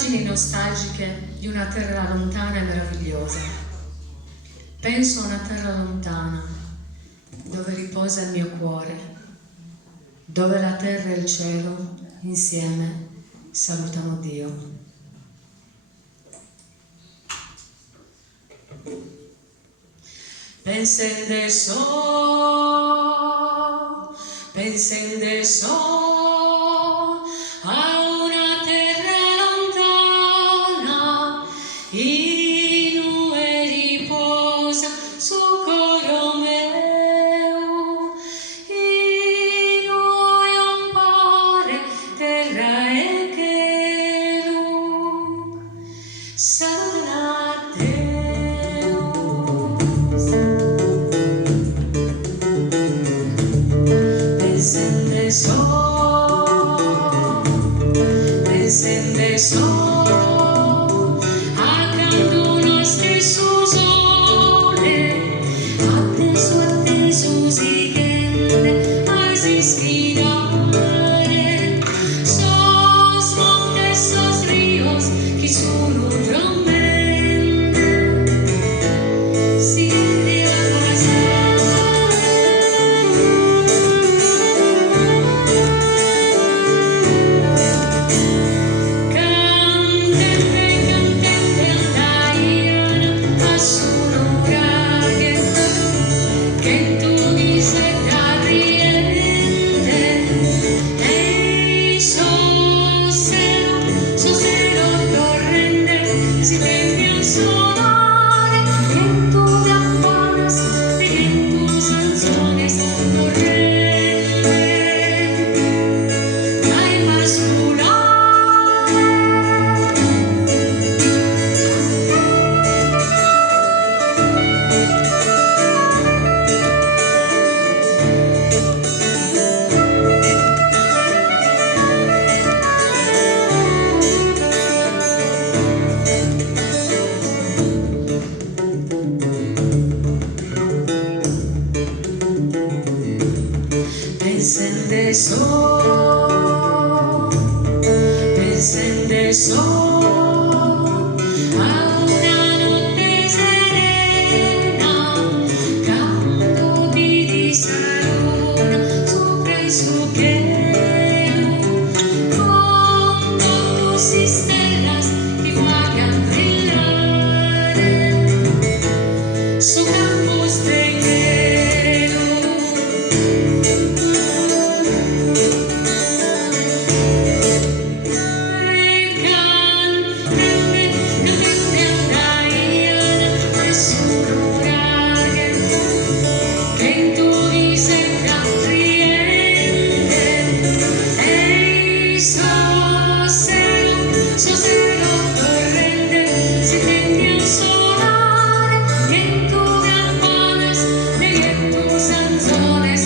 immagini nostalgiche di una terra lontana e meravigliosa. Penso a una terra lontana, dove riposa il mio cuore, dove la terra e il cielo insieme salutano Dio. Pensando so a una terra lontana, in cui riposa su coro meu, in cui appare terra e cielo, salutano Deus. Pensando so accanto uno stesso sole, atteso siguiente a sfidare, sos montes, sos ríos que sono dormente, siente a pasar. Pensando so a una notte serena, canto di saluna sopra il suo cielo, con tus stellas que hagan brillar su campos de hielo. Canzones